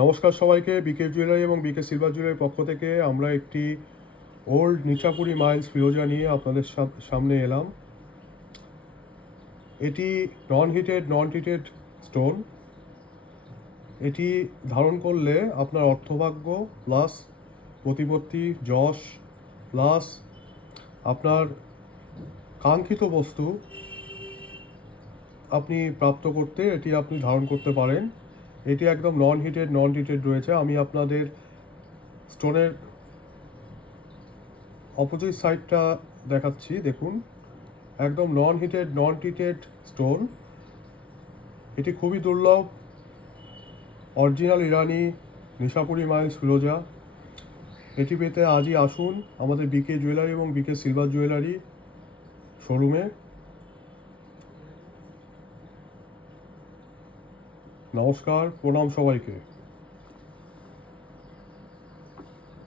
নমস্কার সবাইকে। বিকে জুয়েলারি এবং বিকে সিলভার জুয়েলারির পক্ষ থেকে আমরা একটি ওল্ড নিচাপুরি মাইন্স ফিরোজা নিয়ে আপনাদের সামনে এলাম। এটি নন হিটেড স্টোন। এটি ধারণ করলে আপনার অর্থভাগ্য প্লাস প্রতিপত্তি যশ প্লাস আপনার কাঙ্ক্ষিত বস্তু আপনি প্রাপ্ত করতে এটি আপনি ধারণ করতে পারেন। এটি একদম নন হিটেড রয়েছে। আমি আপনাদের স্টোনের অপোজিট সাইডটা দেখাচ্ছি, দেখুন, একদম নন হিটেড স্টোন। এটি খুবই দুর্লভ, অরিজিনাল ইরানি নিশাপুরি মাইন্স ফিরোজা। এটি পেতে আজই আসুন আমাদের বিকে জুয়েলারি এবং বিকে সিলভার জুয়েলারি শোরুমে। নমস্কার, প্রণাম সবাইকে।